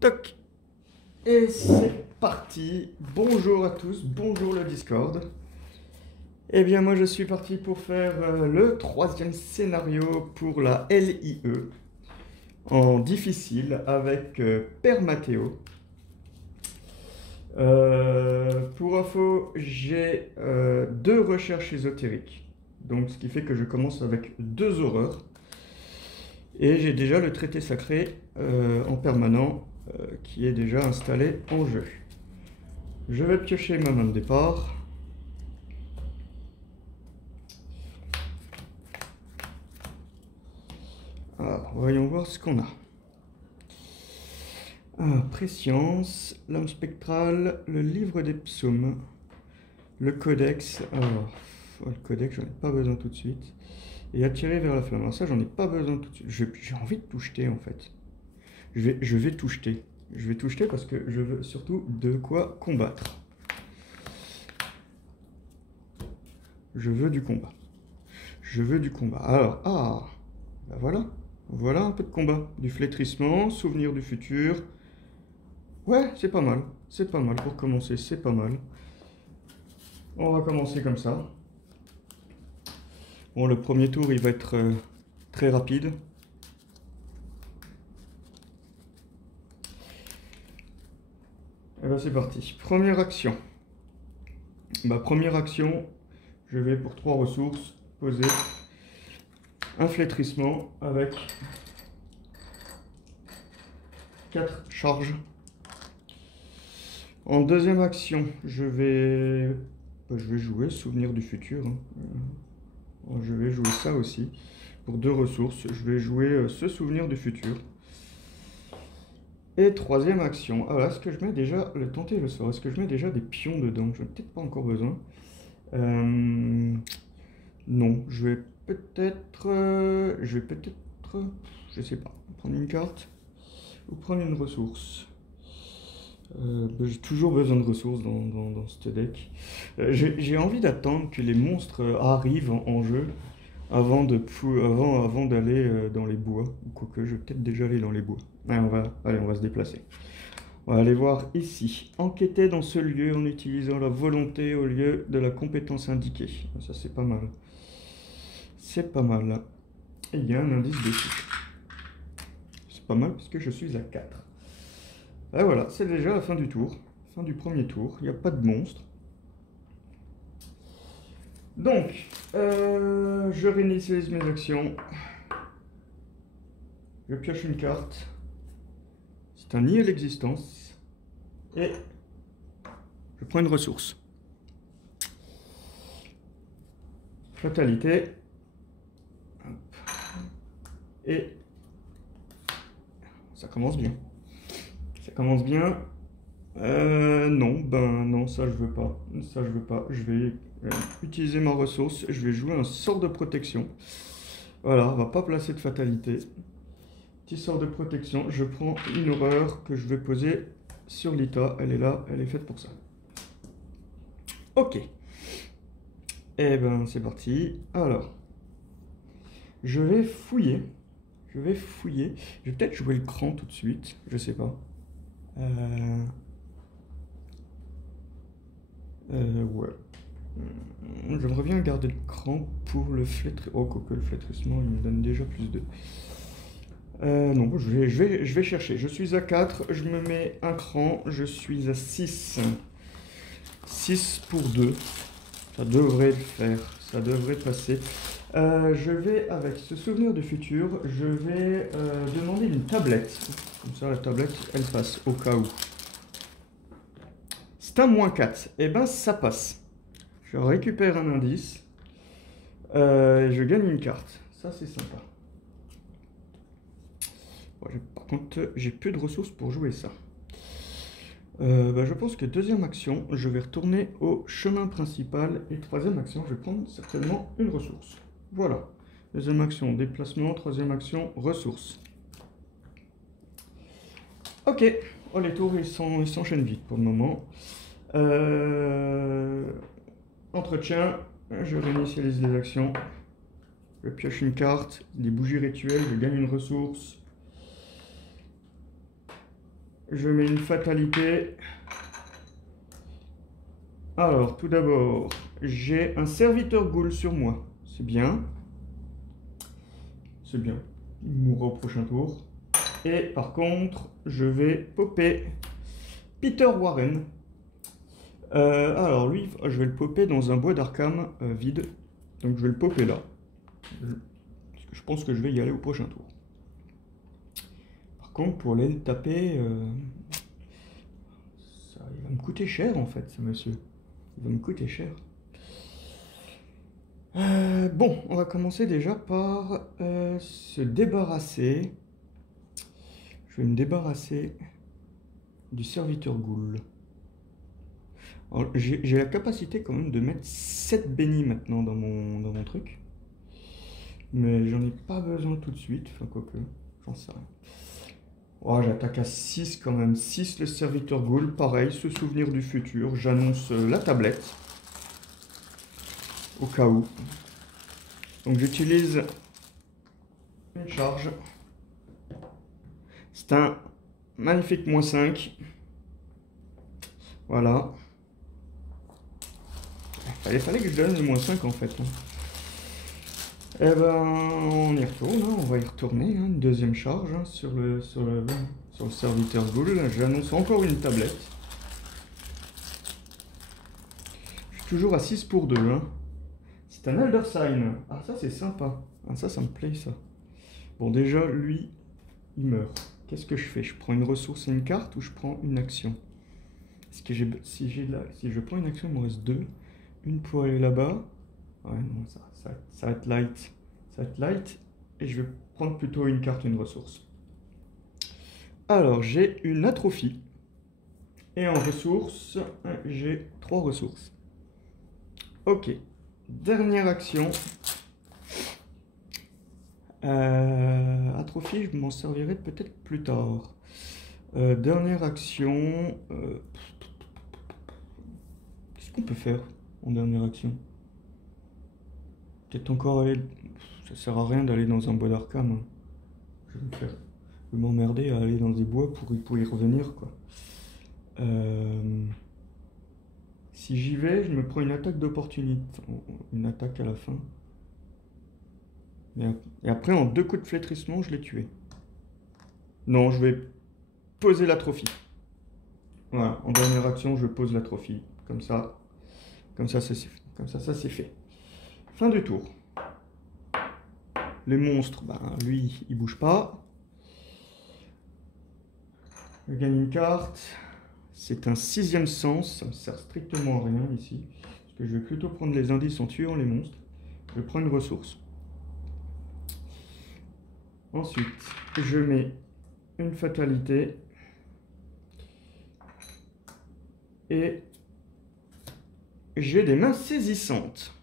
Toc. Et c'est parti. Bonjour à tous, bonjour le Discord. Eh bien moi je suis parti pour faire le troisième scénario pour la LIE en difficile avec Père Mathéo. Pour info, j'ai deux recherches ésotériques. Donc ce qui fait que je commence avec deux horreurs. Et j'ai déjà le traité sacré en permanent qui est déjà installé en jeu. Je vais piocher ma main de départ. Alors, voyons voir ce qu'on a. Préscience, l'âme spectrale, le livre des psaumes, le codex. Alors, le codex, j'en ai pas besoin tout de suite. Et attirer vers la flamme. Alors ça, j'en ai pas besoin tout de suite. J'ai envie de tout jeter en fait. Je vais tout jeter. Je vais tout jeter parce que je veux surtout de quoi combattre. Je veux du combat. Je veux du combat. Alors, ben voilà. Voilà un peu de combat. Du flétrissement, souvenir du futur. Ouais, c'est pas mal. C'est pas mal pour commencer, c'est pas mal. On va commencer comme ça. Bon, le premier tour, il va être très rapide. Et ben c'est parti. Première action. Première action, je vais pour 3 ressources poser un flétrissement avec 4 charges. En deuxième action, je vais jouer souvenir du futur. Je vais jouer ça aussi. Pour 2 ressources, je vais jouer ce souvenir du futur. Et troisième action. Alors, est-ce que je mets déjà le tenter le sort? Est-ce que je mets déjà des pions dedans? Je n'ai peut-être pas encore besoin. Non, je vais peut-être... je sais pas. Prendre une carte ou prendre une ressource. J'ai toujours besoin de ressources dans ce deck. J'ai envie d'attendre que les monstres arrivent en jeu avant d'aller dans les bois. Quoique, je vais peut-être déjà aller dans les bois. Allez, on va se déplacer. On va aller voir ici. Enquêter dans ce lieu en utilisant la volonté au lieu de la compétence indiquée. Ça, c'est pas mal. C'est pas mal. Et il y a un indice dessus. C'est pas mal parce que je suis à 4. Et voilà, c'est déjà la fin du tour. Fin du premier tour. Il n'y a pas de monstre. Donc, je réinitialise mes actions. Je pioche une carte. C'est un nier l'existence. Et je prends une ressource. Fatalité. Et ça commence bien. Ça commence bien. Non, ça je veux pas. Ça je veux pas. Je vais utiliser ma ressource. Je vais jouer un sort de protection. Voilà, on va pas placer de fatalité. Petit sort de protection. Je prends une horreur que je vais poser sur l'ITA. Elle est là, elle est faite pour ça. Ok. Eh ben c'est parti. Alors, je vais fouiller. Je vais peut-être jouer le cran tout de suite. Je sais pas. Ouais. J'aimerais bien garder le cran pour le flétrissement. Oh, quoique le flétrissement, il me donne déjà plus de... non, je vais chercher. Je suis à 4, je me mets un cran, je suis à 6. 6 pour 2. Ça devrait le faire, ça devrait passer. Je vais, avec ce souvenir du futur, je vais demander une tablette. Comme ça, la tablette, elle passe au cas où. C'est un -4. Et ben, ça passe. Je récupère un indice. Et je gagne une carte. Ça, c'est sympa. Bon, par contre, j'ai peu de ressources pour jouer ça. Je pense que deuxième action, je vais retourner au chemin principal. Et troisième action, je vais prendre certainement une ressource. Voilà. Deuxième action, déplacement. Troisième action, ressources. Ok. Oh, les tours, ils s'enchaînent vite pour le moment. Entretien. Je réinitialise les actions. Je pioche une carte. Des bougies rituelles. Je gagne une ressource. Je mets une fatalité. Alors, tout d'abord, j'ai un serviteur ghoul sur moi. C'est bien. C'est bien. Il mourra au prochain tour. Et par contre, je vais popper Peter Warren. Alors lui, je vais le popper dans un bois d'Arkham vide. Donc je vais le popper là. Parce que je pense que je vais y aller au prochain tour. Par contre, pour aller le taper, il va me coûter cher en fait, ce monsieur. Il va me coûter cher. Bon, on va commencer déjà par se débarrasser. Je vais me débarrasser du serviteur ghoul. J'ai la capacité quand même de mettre 7 bénis maintenant dans mon truc. Mais j'en ai pas besoin tout de suite. Enfin, quoique, j'en sais rien. Oh, j'attaque à 6 quand même. 6 le serviteur ghoul. Pareil, se souvenir du futur. J'annonce la tablette. Au cas où. Donc j'utilise une charge. C'est un magnifique -5. Voilà. Il fallait que je donne le -5 en fait. Eh ben, on y retourne, hein. On va y retourner, hein. Une deuxième charge hein, sur le serviteur ghoul. J'annonce encore une tablette. Je suis toujours à 6 pour 2. Hein. C'est un Elder Sign. Ah, ça c'est sympa. Ah, ça me plaît ça. Bon, déjà, lui, il meurt. Qu'est-ce que je fais? Je prends une ressource et une carte ou je prends une action? Est-ce que si je prends une action, il me reste 2. Une pour aller là-bas. Ouais, non, ça va être light. Ça va être light. Et je vais prendre plutôt une carte, une ressource. Alors, j'ai une atrophie. Et en ressources, j'ai 3 ressources. Ok. Dernière action. Atrophie, je m'en servirai peut-être plus tard. Dernière action. Qu'est-ce qu'on peut faire en dernière action? Peut-être encore aller... Ça sert à rien d'aller dans un bois d'Arkham. Hein. Je vais m'emmerder à aller dans des bois pour y revenir, quoi. Si j'y vais, je me prends une attaque d'opportunité. Une attaque à la fin. Et après, en 2 coups de flétrissement, je l'ai tué. Non, je vais poser l'atrophie. Voilà, en dernière action, je pose l'atrophie. Comme ça, ça c'est fait. Fin du tour. Les monstres, ben, lui, il bouge pas. Je gagne une carte. C'est un 6e sens. Ça ne sert strictement à rien ici. Parce que je vais plutôt prendre les indices en tuant les monstres. Je prends une ressource. Ensuite, je mets une fatalité. Et j'ai des mains saisissantes.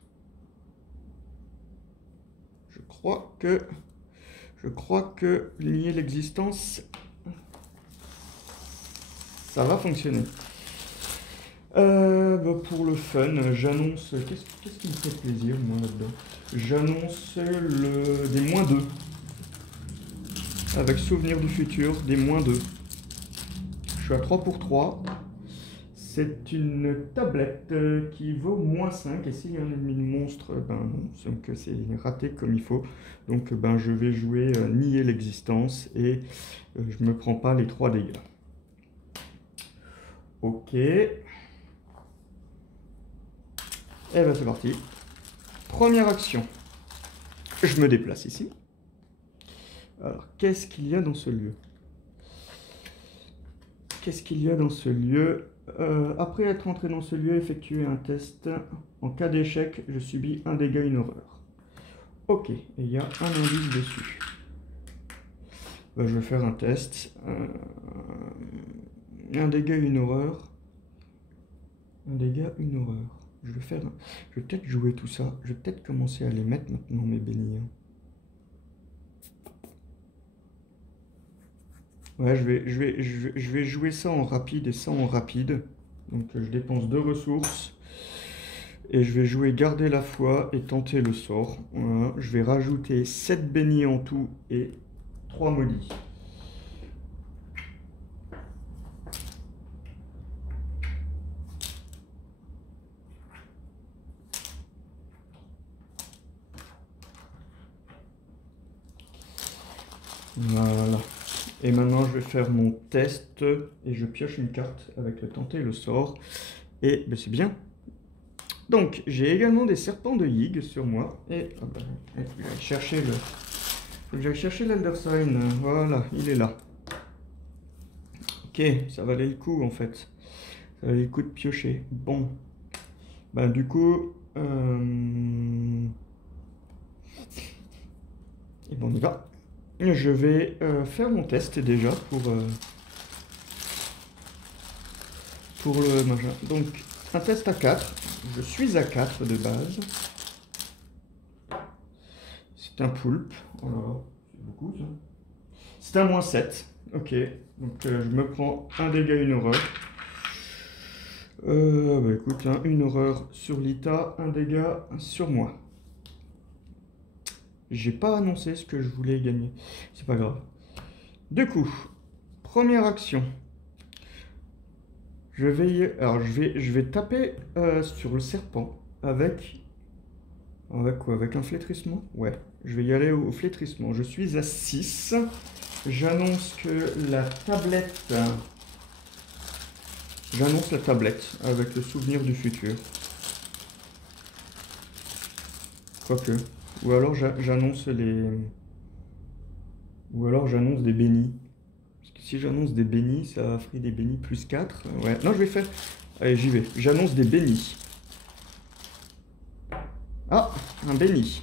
Je crois que nier l'existence, ça va fonctionner. Pour le fun, j'annonce... Qu'est-ce qui me fait plaisir, moi, là-dedans? J'annonce des -2. Avec souvenir du futur, des -2. Je suis à 3 pour 3. C'est une tablette qui vaut -5. Et s'il y a un ennemi de monstre, ben non, c'est raté comme il faut. Donc ben, je vais jouer nier l'existence et je me prends pas les 3 dégâts. Ok. Et ben c'est parti. Première action. Je me déplace ici. Alors, qu'est-ce qu'il y a dans ce lieu? Qu'est-ce qu'il y a dans ce lieu? Après être entré dans ce lieu, effectuez un test. En cas d'échec, je subis un dégât, une horreur. Ok, et il y a un indice dessus. Je vais faire un test. Un dégât, une horreur. Un dégât, une horreur. Je vais peut-être jouer tout ça. Je vais peut-être commencer à les mettre maintenant, mes bénis. Ouais, je vais jouer ça en rapide et ça en rapide. Donc je dépense 2 ressources. Et je vais jouer garder la foi et tenter le sort. Voilà. Je vais rajouter 7 bénis en tout et 3 maudits. Voilà. Et maintenant, je vais faire mon test et je pioche une carte avec le tenter et le sort. Et ben, c'est bien. Donc, j'ai également des serpents de Yig sur moi. Et oh ben, il faut que j'aille chercher le... faut que j'aille chercher l'Elder Sign. Voilà, il est là. Ok, ça valait le coup en fait. Ça valait le coup de piocher. Bon. Ben, du coup... Et bon, on y va. Je vais faire mon test déjà pour le machin. Donc, un test à 4. Je suis à 4 de base. C'est un poulpe. Oh là là, c'est beaucoup ça. C'est un -7. Ok. Donc, je me prends un dégât, une horreur. Bah écoute, hein, une horreur sur Lita, un dégât sur moi. J'ai pas annoncé ce que je voulais gagner. C'est pas grave. Du coup, première action. Alors je vais taper sur le serpent avec quoi? Avec un flétrissement? Ouais, je vais y aller au flétrissement. Je suis à 6. J'annonce que la tablette. J'annonce la tablette avec le souvenir du futur. Quoique. Ou alors j'annonce les. Ou alors j'annonce des bénis. Parce que si j'annonce des bénis, ça ferait des bénis plus 4. Ouais, non, je vais faire. Allez, j'y vais. J'annonce des bénis. Ah, un béni.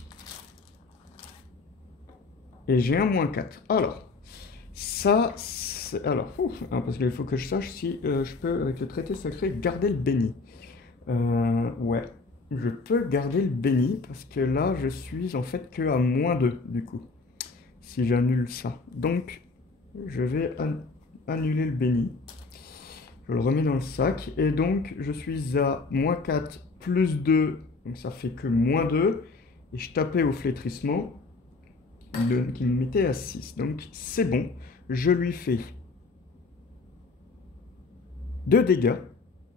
Et j'ai un -4. Alors, ça, alors, parce qu'il faut que je sache si je peux, avec le traité sacré, garder le béni. Ouais, je peux garder le béni, parce que là, je suis en fait que à -2, du coup, si j'annule ça. Donc, je vais annuler le béni. Je le remets dans le sac, et donc, je suis à -4 plus 2, donc ça fait que -2, et je tapais au flétrissement, qui me mettait à 6. Donc c'est bon, je lui fais 2 dégâts,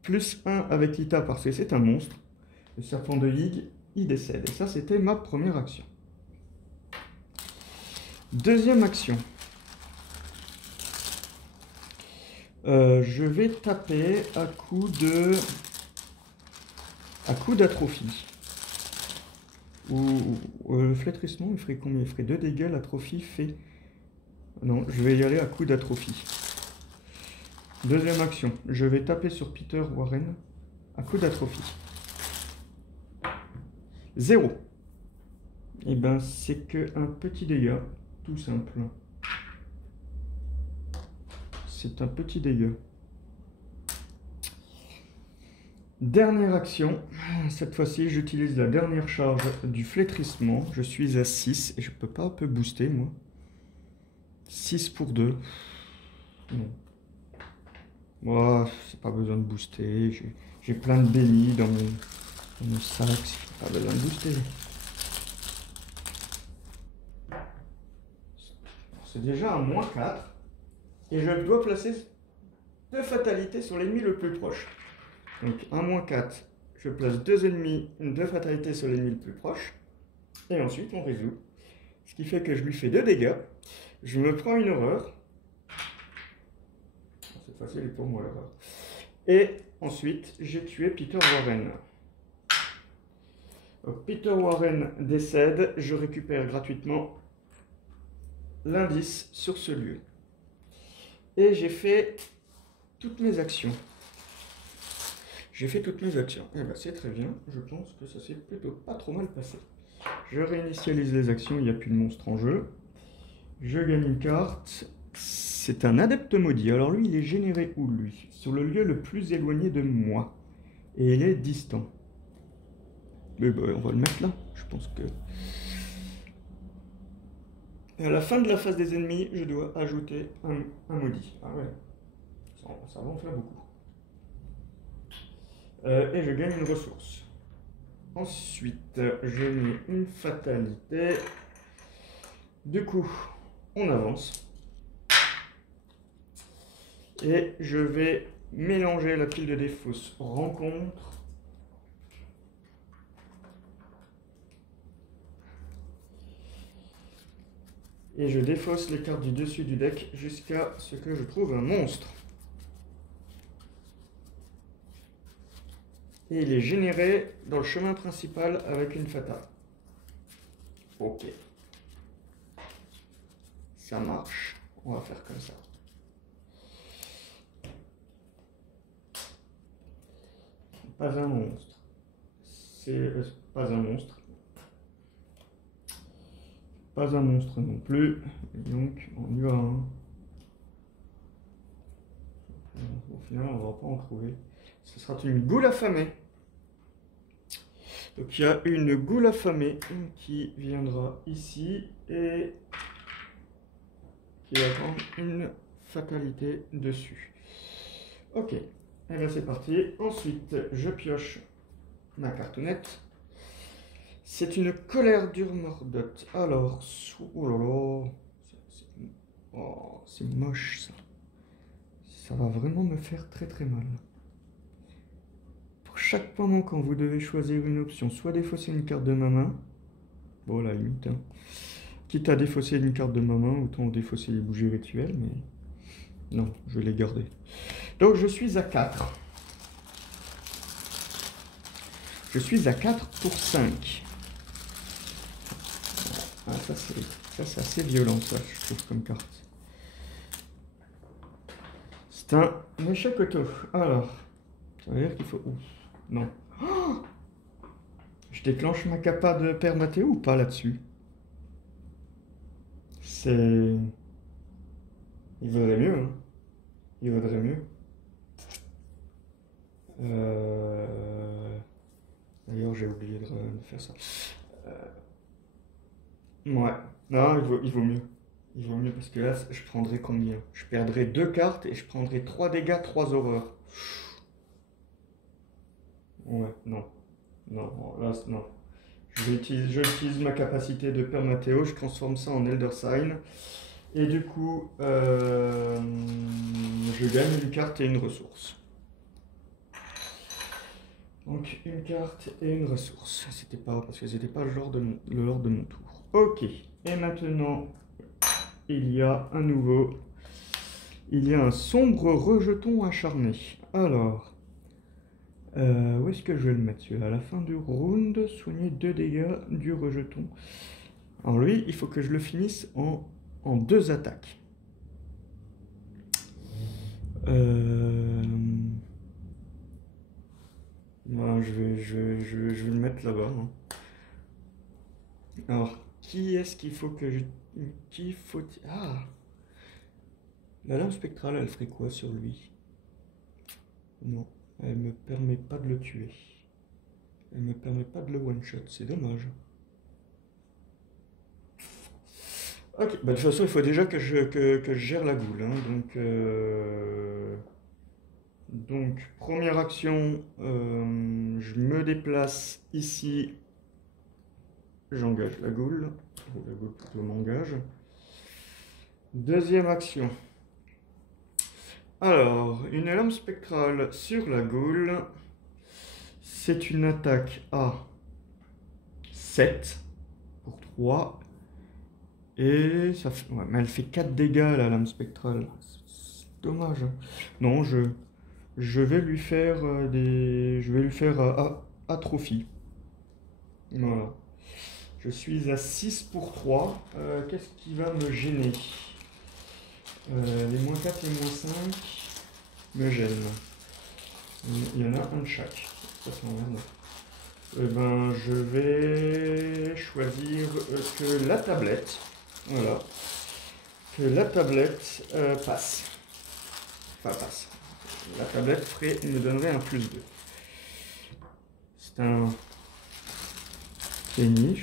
plus 1 avec Lita parce que c'est un monstre. Le serpent de Yig, il décède. Et ça, c'était ma première action. Deuxième action. Je vais taper à coup d'atrophie. Ou le flétrissement, il ferait combien? Il ferait 2 dégâts, l'atrophie fait... Non, je vais y aller à coup d'atrophie. Deuxième action, je vais taper sur Peter Warren à coup d'atrophie. 0. Et ben c'est que un petit dégât, tout simple. C'est un petit dégât. Dernière action, cette fois-ci j'utilise la dernière charge du flétrissement. Je suis à 6 et je peux pas un peu booster moi. 6 pour 2. Non. Moi, c'est pas besoin de booster. J'ai plein de bénis dans mon sac. Pas besoin de booster. C'est déjà un -4. Et je dois placer 2 fatalités sur l'ennemi le plus proche. Donc un -4, je place 2 ennemis, 2 fatalités sur l'ennemi le plus proche. Et ensuite on résout. Ce qui fait que je lui fais 2 dégâts. Je me prends une horreur. Cette fois-ci elle est pour moi l'horreur. Et ensuite j'ai tué Peter Warren. Donc, Peter Warren décède. Je récupère gratuitement l'indice sur ce lieu. Et j'ai fait toutes mes actions. J'ai fait toutes mes actions. Et ben c'est très bien. Je pense que ça s'est plutôt pas trop mal passé. Je réinitialise les actions. Il n'y a plus de monstre en jeu. Je gagne une carte. C'est un adepte maudit. Alors lui, il est généré où lui? Sur le lieu le plus éloigné de moi. Et il est distant. Mais ben, on va le mettre là. Je pense que... Et à la fin de la phase des ennemis, je dois ajouter un maudit. Ah ouais. Ça va en faire beaucoup. Et je gagne une ressource. Ensuite, je mets une fatalité. Du coup, on avance. Et je vais mélanger la pile de dés fausses rencontre. Et je défausse les cartes du dessus du deck jusqu'à ce que je trouve un monstre. Et il est généré dans le chemin principal avec une fatale. Ok. Ça marche. On va faire comme ça. Pas un monstre. C'est pas un monstre. Pas un monstre non plus. Et donc, on y va. Hein. Au final, on va pas en trouver. Ce sera une goule affamée. Donc, il y a une goule affamée qui viendra ici et qui va prendre une fatalité dessus. Ok. Et bien, c'est parti. Ensuite, je pioche ma cartonnette. C'est une colère d'Urmordot. Alors, oh là là, oh, c'est moche ça. Ça va vraiment me faire très très mal. Pour chaque moment quand vous devez choisir une option, soit défausser une carte de ma main, bon la limite, hein. Quitte à défausser une carte de ma main, autant défausser les bougies rituelles, mais non, je vais les garder. Donc je suis à 4. Je suis à 4 pour 5. Ah, ça c'est assez violent ça, je trouve, comme carte. C'est un échec auto. Alors, ça veut dire qu'il faut... Ouf, non. Oh, je déclenche ma capa de Père Mathéo ou pas là-dessus? C'est... Il vaudrait mieux, hein. Il vaudrait mieux. D'ailleurs, j'ai oublié de faire ça. Ouais. Non, il vaut mieux. Il vaut mieux parce que là, je prendrais combien? Je perdrais 2 cartes et je prendrais 3 dégâts, 3 horreurs. Ouais, non. Non, là, non. J'utilise ma capacité de Père Mathéo, je transforme ça en Elder Sign. Et du coup, je gagne une carte et une ressource. Donc, une carte et une ressource. C'était pas, parce que c'était pas le lord de mon tour. Ok. Et maintenant, il y a un nouveau. Il y a un sombre rejeton acharné. Alors, où est-ce que je vais le mettre celui-là? À la fin du round, soigner 2 dégâts du rejeton. Alors lui, il faut que je le finisse en 2 attaques. Voilà, je vais le mettre là-bas. Hein. Alors, qui est-ce qu'il faut que je... Qui faut... Ah! La lame spectrale, elle ferait quoi sur lui? Non, elle me permet pas de le tuer. Elle me permet pas de le one-shot, c'est dommage. Ok, bah de toute façon, il faut déjà que je gère la goule. Hein, donc, première action, je me déplace ici. J'engage la goule. La goule plutôt m'engage. Deuxième action. Alors, une lame spectrale sur la goule. C'est une attaque à 7 pour 3. Et ça fait... Ouais, mais elle fait 4 dégâts la lame spectrale. C'est dommage. Non, je vais lui faire des... Je vais lui faire atrophie. Voilà. Je suis à 6 pour 3. Qu'est-ce qui va me gêner? Les moins 4 et moins 5 me gênent. Il y en a un de chaque. Ça s'emmerde. Eh ben, je vais choisir que la tablette. Voilà. Que la tablette passe. Enfin, passe. La tablette me donnerait un +2. C'est un béni.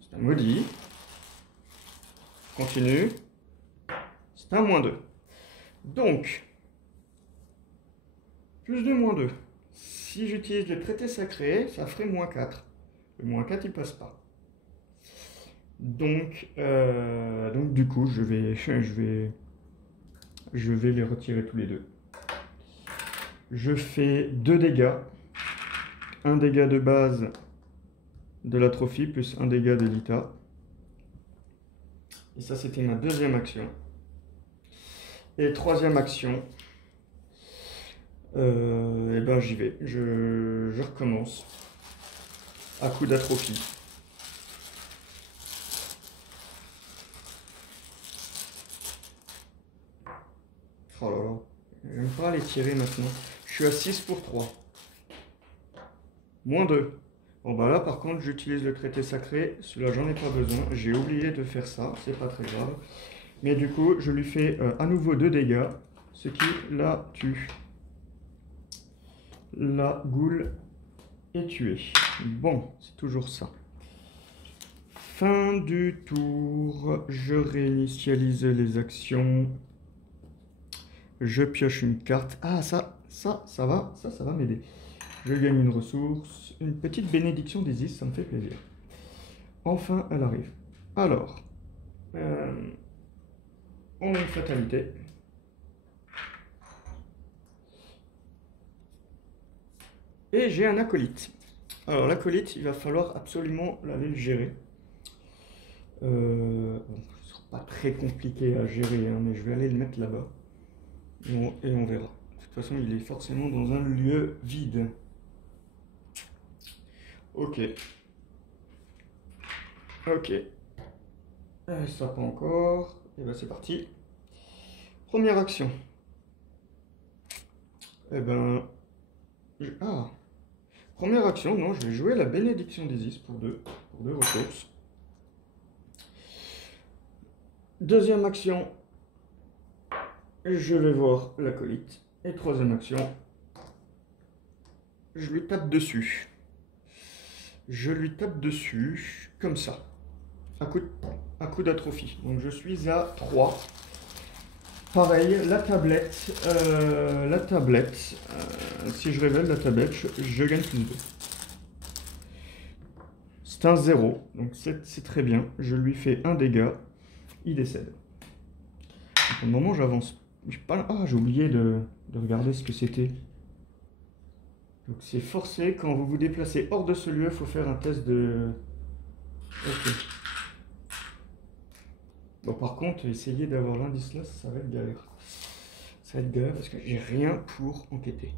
C'est un maudit. Continue. C'est un -2. Donc, +2, -2. Si j'utilise le traité sacré, ça ferait -4. Le -4, il passe pas. Donc du coup, je vais les retirer tous les deux. Je fais 2 dégâts. Un dégât de base de l'atrophie plus un dégât d'Elita. Et ça, c'était ma deuxième action. Et troisième action, et ben j'y vais. Je recommence. À coup d'atrophie. Oh là là. J'aime pas les tirer maintenant. Je suis à 6 pour 3. Moins 2. Bon bah là par contre j'utilise le traité sacré. Celui-là j'en ai pas besoin. J'ai oublié de faire ça. C'est pas très grave. Mais du coup je lui fais à nouveau 2 dégâts. Ce qui la tue. La goule est tuée. Bon, c'est toujours ça. Fin du tour. Je réinitialise les actions. Je pioche une carte. Ah, ça va m'aider. Je gagne une ressource. Une petite bénédiction d'Isis, ça me fait plaisir. Enfin, elle arrive. Alors, on a une fatalité. Et j'ai un acolyte. Alors, l'acolyte, il va falloir absolument aller le gérer. Bon, ce sera pas très compliqué à gérer, hein, mais je vais aller le mettre là-bas. Et on verra. De toute façon, il est forcément dans un lieu vide. Ok. Ok. Ça pas encore. Et ben c'est parti. Première action. Eh ben... Ah. Première action, non, je vais jouer la bénédiction d'Isis pour deux ressources. Deuxième action, je vais voir l'acolyte. Et troisième action, je lui tape dessus. Je lui tape dessus, comme ça, à coup d'atrophie. Donc je suis à 3. Pareil, la tablette, si je révèle la tablette, je gagne plus 2. C'est un 0, donc c'est très bien. Je lui fais un dégât, il décède. Pour le moment, j'avance. Ah, j'ai oublié de regarder ce que c'était. Donc c'est forcé, quand vous vous déplacez hors de ce lieu, il faut faire un test de... Ok. Bon, par contre, essayer d'avoir l'indice là, ça va être galère. Ça va être galère parce que j'ai rien pour enquêter.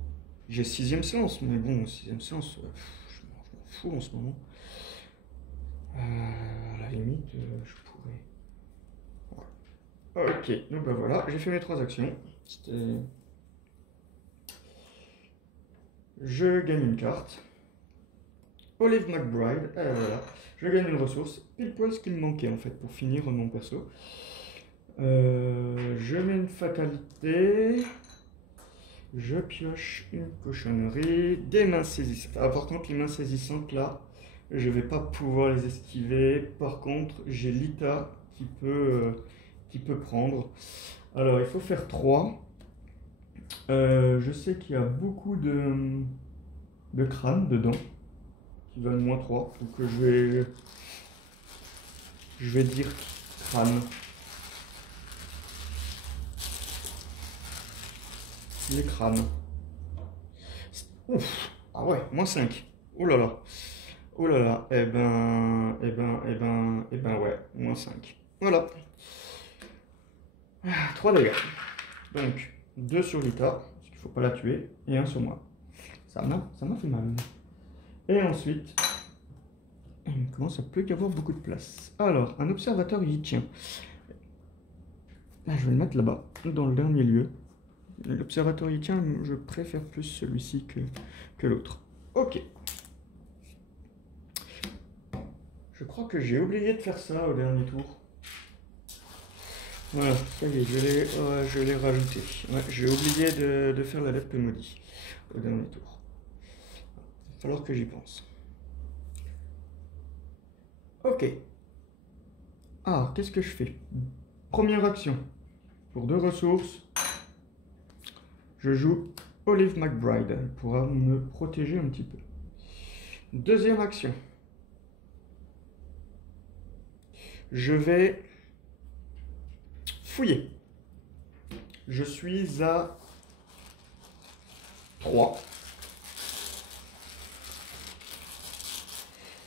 J'ai 6ème sens, mais bon, 6ème sens, je m'en fous en ce moment. À la limite, je pourrais... Ouais. Ok, donc bah voilà, j'ai fait mes 3 actions. Je gagne une carte. Olive McBride, voilà. Je gagne une ressource, pile poil ce qui me manquait en fait pour finir mon perso. Je mets une fatalité. Je pioche une cochonnerie. Des mains saisissantes. Ah, par contre, les mains saisissantes là, je vais pas pouvoir les esquiver. Par contre, j'ai Lita qui peut prendre. Alors, il faut faire 3. Je sais qu'il y a beaucoup de crânes dedans qui valent moins 3. Donc je vais dire crâne. Les crânes. Ouf. Ah ouais, moins 5. Oh là là. Oh là là. Eh ben, ouais, moins 5. Voilà. 3 dégâts. Donc, 2 sur Lita, parce qu'il ne faut pas la tuer, et 1 sur moi. Ça m'a fait mal. Et ensuite, il commence à plus qu'avoir beaucoup de place. Alors, un observateur y tient. Là, je vais le mettre là-bas, dans le dernier lieu. L'observateur y tient, je préfère plus celui-ci que l'autre. Ok. Je crois que j'ai oublié de faire ça au dernier tour. Voilà, ça y est, je l'ai rajouté. Ouais, j'ai oublié de faire l'adepte maudit au dernier tour. Il va falloir que j'y pense. Ok. Ah, qu'est-ce que je fais? Première action. Pour 2 ressources, je joue Olive McBride. Elle pourra me protéger un petit peu. Deuxième action. Je vais fouiller. Je suis à 3.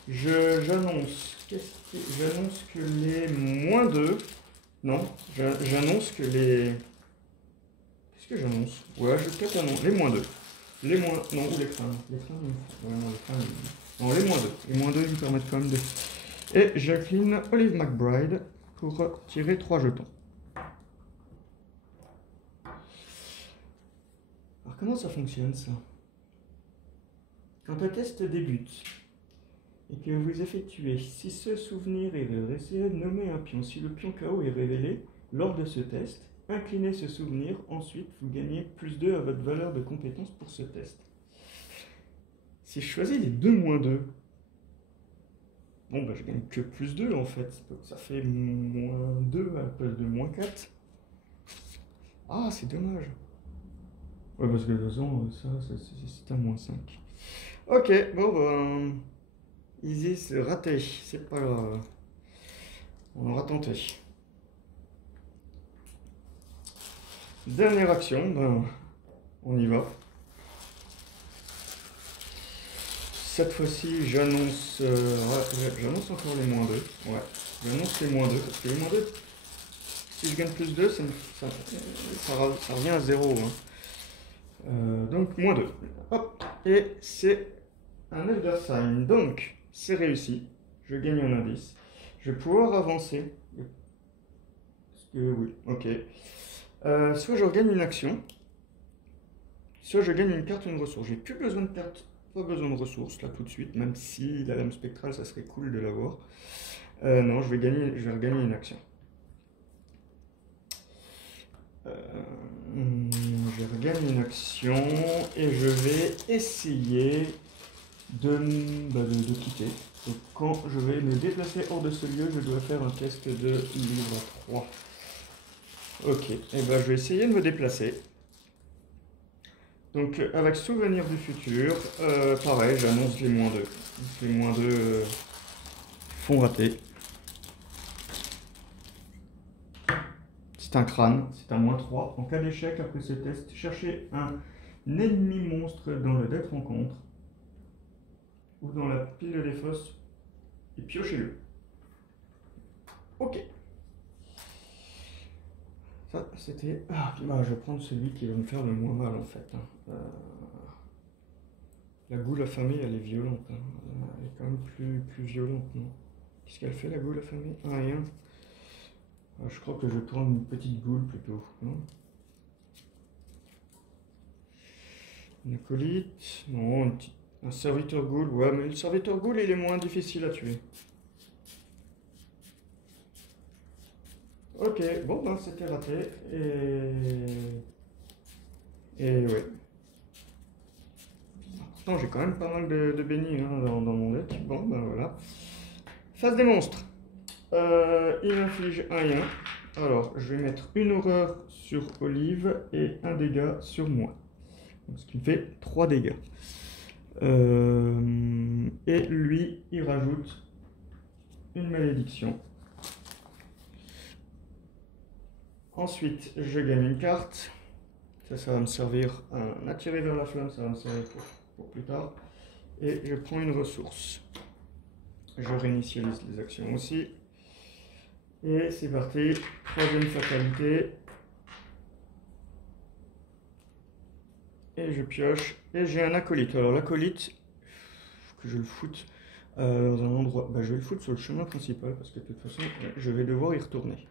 J'annonce J'annonce que les moins 2. Non, j'annonce que les... Qu'est-ce que j'annonce? Ouais, je peut-être annonce. Les moins 2. Les moins... Non, ou les crânes. Les crânes, ouais, non, les crânes... Non, les moins 2. Les moins 2, ils me permettent quand même de... Et j'incline Olive McBride pour tirer 3 jetons. Alors, comment ça fonctionne, ça? Quand un test débute et que vous effectuez, si ce souvenir est redressé, nommez un pion. Si le pion KO est révélé lors de ce test, inclinez ce souvenir. Ensuite, vous gagnez plus 2 à votre valeur de compétence pour ce test. Si je choisis les 2 moins 2, bon, bah, je gagne que plus 2 en fait. Donc ça fait moins 2 à la place de moins 4. Ah, c'est dommage. Ouais, parce que de toute façon, ça, c'est un moins 5. Ok, bon, ben... Easy, c'est raté. C'est pas grave. On aura tenté. Dernière action, ben... On y va. Cette fois-ci, j'annonce j'annonce encore les moins 2. Ouais, j'annonce les moins 2. Parce que les moins 2, si je gagne plus 2, ça revient à 0. Hein. Donc, moins 2. Hop, et c'est un Elder Sign. Donc, c'est réussi. Je gagne un indice. Je vais pouvoir avancer. Parce que oui, ok. Soit je regagne une action, soit je gagne une carte ou une ressource. J'ai plus besoin de carte. Pas besoin de ressources là tout de suite, même si la lame spectrale ça serait cool de l'avoir. Non, je vais regagner une action. Je regagne une action et je vais essayer de quitter. Donc, quand je vais me déplacer hors de ce lieu, je dois faire un test de livre 3. Ok, et ben je vais essayer de me déplacer. Donc avec souvenir du futur, pareil, j'annonce les moins 2. Les moins 2 font rater. C'est un crâne, c'est un moins 3. En cas d'échec après ce test, cherchez un ennemi monstre dans le deck rencontre ou dans la pile des fosses et piochez-le. Ok. Ça, c'était... Ah, bah, je vais prendre celui qui va me faire le moins mal, en fait. Hein. La goule affamée, elle est violente. Hein. Elle est quand même plus violente, non? Qu'est-ce qu'elle fait, la goule affamée? Ah, rien. Ah, je crois que je vais prendre une petite goule, plutôt. Non, une acolyte. Non, un serviteur goule. Ouais, mais le serviteur goule, il est moins difficile à tuer. Ok, bon ben c'était raté et ouais. Pourtant j'ai quand même pas mal de bénis hein, dans mon deck. Bon ben voilà. Phase des monstres. Il inflige un rien. Alors je vais mettre une horreur sur Olive et un dégât sur moi. Donc, ce qui me fait 3 dégâts. Et lui il rajoute une malédiction. Ensuite, je gagne une carte. Ça va me servir à attirer vers la flamme, ça va me servir pour plus tard. Et je prends une ressource. Je réinitialise les actions aussi. Et c'est parti. Troisième fatalité. Et je pioche. Et j'ai un acolyte. Alors l'acolyte, que je le foute dans un endroit... Bah, je vais le foutre sur le chemin principal parce que de toute façon, je vais devoir y retourner.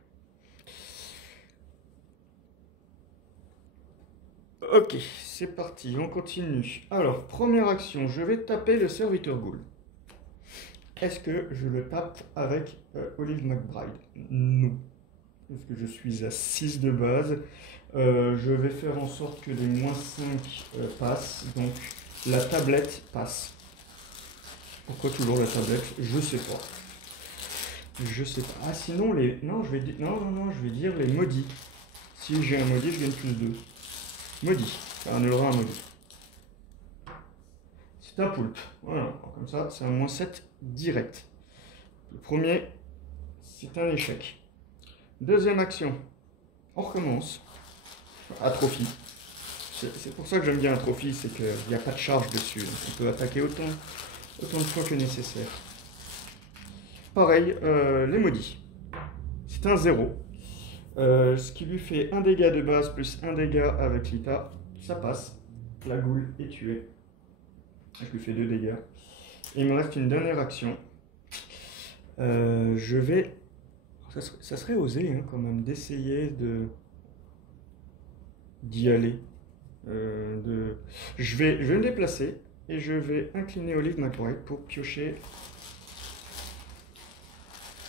Ok, c'est parti, on continue. Alors, première action, je vais taper le serviteur ghoul. Est-ce que je le tape avec Olive McBride? Non. Parce que je suis à 6 de base. Je vais faire en sorte que les moins 5 passent. Donc, la tablette passe. Pourquoi toujours la tablette? Je sais pas. Je sais pas. Ah, sinon, les... Non, je vais dire les maudits. Si j'ai un maudit, je gagne plus 2. Maudit, ça annulera un maudit. C'est un poulpe. Voilà, comme ça, c'est un moins 7 direct. Le premier, c'est un échec. Deuxième action, on recommence. Atrophie. C'est pour ça que j'aime bien Atrophie, c'est qu'il n'y a pas de charge dessus. Donc on peut attaquer autant de fois que nécessaire. pareil, les maudits. C'est un 0. Ce qui lui fait un dégât de base plus un dégât avec l'ITA, ça passe. La goule est tuée. Je lui fais 2 dégâts. Et il me reste une dernière action. Je vais... Ça serait osé hein, quand même d'essayer d'y aller. Je vais me déplacer et je vais incliner Olive McBride pour piocher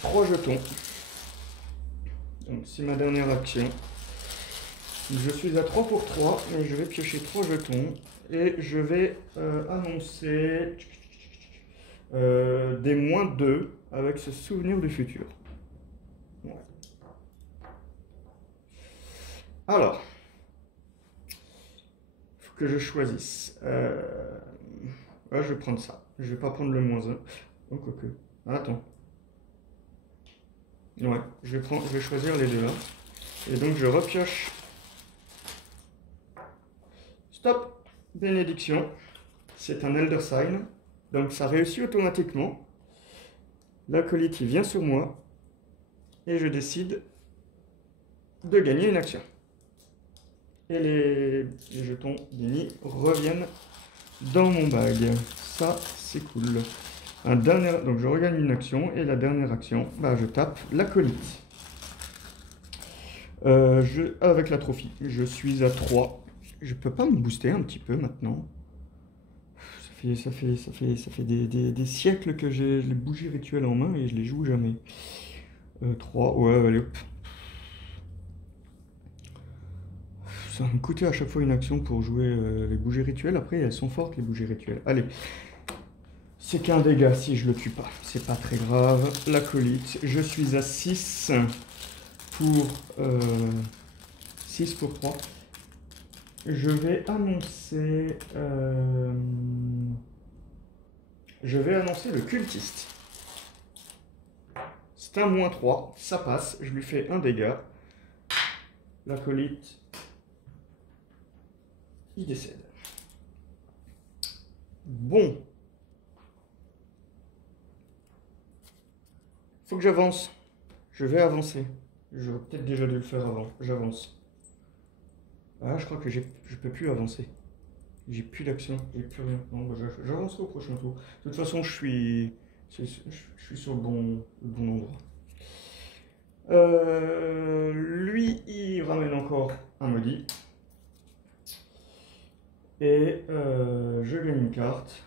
3 jetons. Donc c'est ma dernière action. Je suis à 3 pour 3, mais je vais piocher 3 jetons et je vais annoncer des -2 avec ce souvenir du futur. Ouais. Alors, il faut que je choisisse. Ouais, je vais prendre ça. Je vais pas prendre le -1. Donc, ok. Attends. Ouais, je vais choisir les deux là. Et donc, je repioche. Stop. Bénédiction. C'est un Elder Sign. Donc, ça réussit automatiquement. L'acolyte, il vient sur moi. Et je décide de gagner une action. Et les jetons d'Ini reviennent dans mon bag. Ça, c'est cool. Donc je regagne une action. Et la dernière action, bah, je tape l'acolyte. Avec la trophy, je suis à 3. Je peux pas me booster un petit peu maintenant. Ça fait des siècles que j'ai les bougies rituelles en main et je les joue jamais. 3, ouais, allez hop. Ça va me coûter à chaque fois une action pour jouer les bougies rituelles. Après, elles sont fortes, les bougies rituelles. Allez. C'est qu'un dégât si je le tue pas. C'est pas très grave. L'acolyte. Je suis à 6 pour 6 pour 3. Je vais annoncer... je vais annoncer le cultiste. C'est un -3. Ça passe. Je lui fais un dégât. L'acolyte... il décède. Bon. Faut que j'avance. Je vais avancer. J'aurais peut-être déjà dû le faire avant. J'avance. Ah, je crois que je peux plus avancer. J'ai plus d'action. J'ai plus rien. Non, bah, j'avancerai au prochain tour. De toute façon, je suis sur le bon endroit. Lui, il ramène encore un maudit. Et je gagne une carte.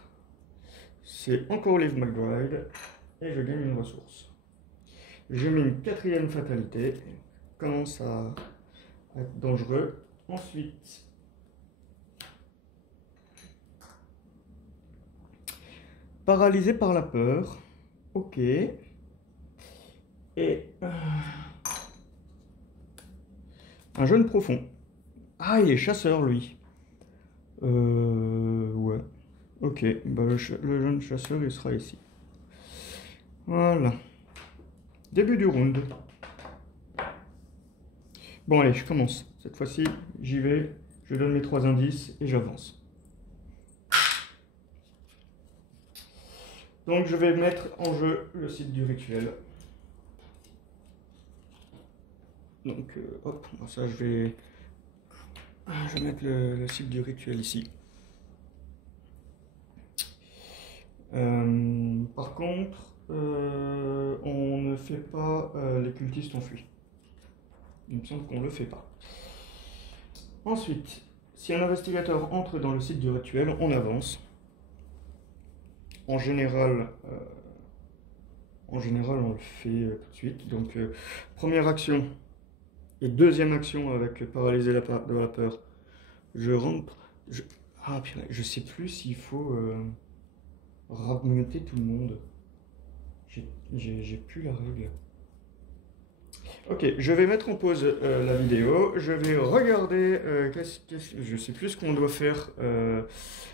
C'est encore Olive McBride. Et je gagne une ressource. Je mets une 4e fatalité. Commence à être dangereux. Ensuite, paralysé par la peur. Ok. Et un jeune profond. Ah, il est chasseur, lui. Ouais. Ok. Bah, le jeune chasseur, il sera ici. Voilà. Début du round. Bon, allez, je commence. Cette fois-ci, j'y vais. Je donne mes 3 indices et j'avance. Donc, je vais mettre en jeu le site du rituel. Donc, hop, ça, je vais mettre le site du rituel ici. Par contre, on ne fait pas les cultistes enfuis. Il me semble qu'on ne le fait pas. Ensuite, si un investigateur entre dans le site du rituel, on avance. En général, on le fait tout de suite. Donc, première action et deuxième action avec paralyser de la peur. Je rentre. Ah, purée, je sais plus s'il faut rameuter tout le monde. J'ai plus la règle. Ok, je vais mettre en pause la vidéo. Je vais regarder. Je sais plus ce qu'on doit faire.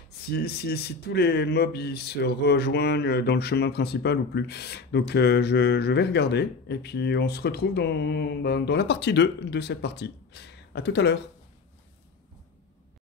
Si tous les mobs ils se rejoignent dans le chemin principal ou plus. Donc je vais regarder. Et puis on se retrouve dans la partie 2 de cette partie. À tout à l'heure.